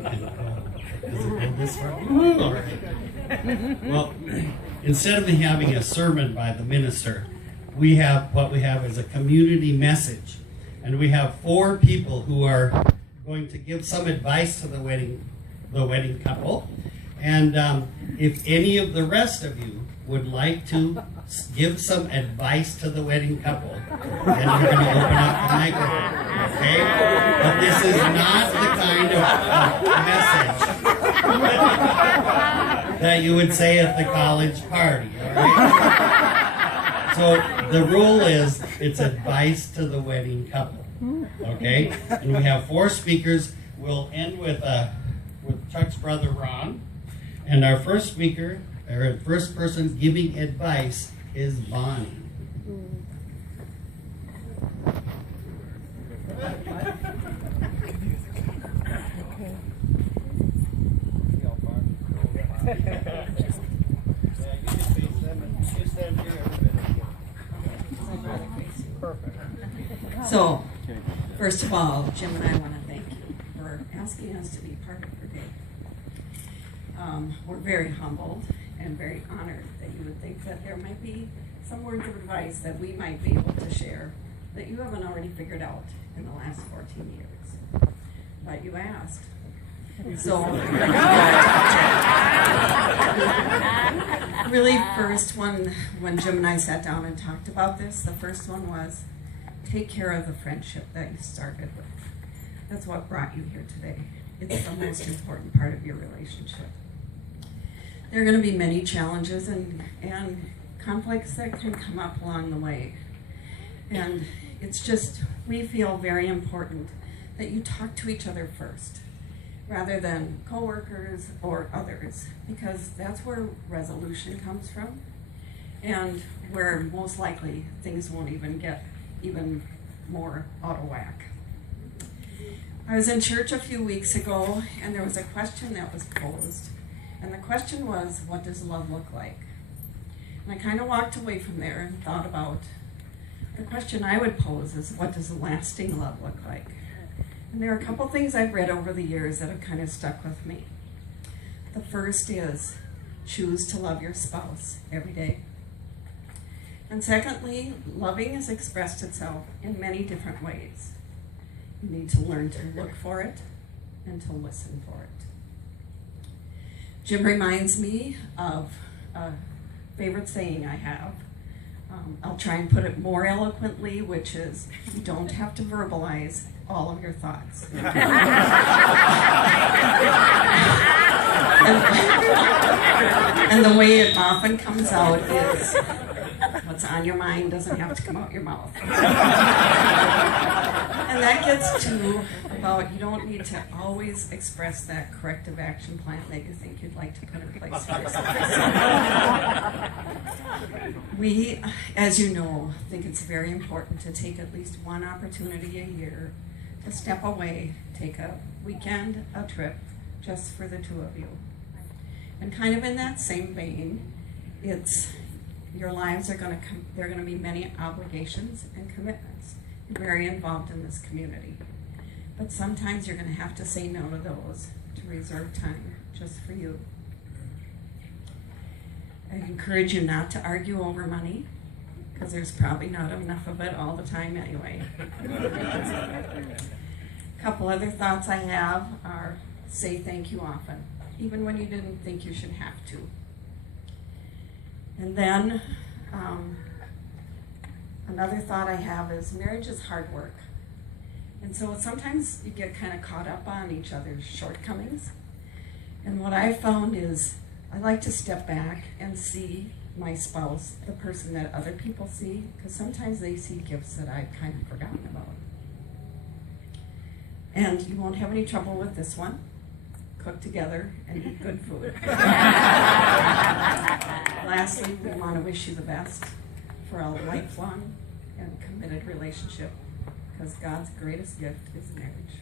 Does it go this far? All right. Well, instead of having a sermon by the minister, what we have is a community message. And we have 4 people who are going to give some advice to the wedding couple. And if any of the rest of you would like to give some advice to the wedding couple, then we're going to open up the microphone. Okay? But this is not the kind of message that you would say at the college party. All right? So the rule is it's advice to the wedding couple. Okay? And we have 4 speakers. We'll end with Chuck's brother Ron. And our first speaker, or first person giving advice, is Bonnie. So, first of all, Jim and I want to thank you for asking us to be part of your day. We're very humbled and very honored that you would think that there might be some words of advice that we might be able to share that you haven't already figured out in the last 14 years. But you asked. So, really first one, when Jim and I sat down and talked about this, the first one was, take care of the friendship that you started with. That's what brought you here today. It's the most important part of your relationship. There are going to be many challenges and conflicts that can come up along the way. And it's just, we feel very important that you talk to each other first, rather than coworkers or others, because that's where resolution comes from, and where most likely things won't even get even more out of whack. I was in church a few weeks ago, and there was a question that was posed. And the question was, what does love look like? And I kind of walked away from there and thought about the question I would pose is, what does lasting love look like? And there are a couple things I've read over the years that have kind of stuck with me. The first is, choose to love your spouse every day. And secondly, loving has expressed itself in many different ways. You need to learn to look for it and to listen for it. Jim reminds me of a favorite saying I have. I'll try and put it more eloquently, which is, you don't have to verbalize all of your thoughts. And the way it often comes out is, what's on your mind doesn't have to come out your mouth. And that gets to about, you don't need to always express that corrective action plan that you think you'd like to put in place for yourself. We, as you know, think it's very important to take at least one opportunity a year to step away, take a weekend, a trip, just for the 2 of you. And kind of in that same vein, it's, your lives are going to there are going to be many obligations and commitments. You're very involved in this community. But sometimes you're going to have to say no to those to reserve time just for you. I encourage you not to argue over money, because there's probably not enough of it all the time anyway. A couple other thoughts I have are, say thank you often, even when you didn't think you should have to. And then, another thought I have is, marriage is hard work. And so sometimes you get kind of caught up on each other's shortcomings. And what I found is, I like to step back and see my spouse, the person that other people see, because sometimes they see gifts that I've kind of forgotten about. And you won't have any trouble with this one. Cook together and eat good food. Lastly, we want to wish you the best for a lifelong and committed relationship, because God's greatest gift is marriage.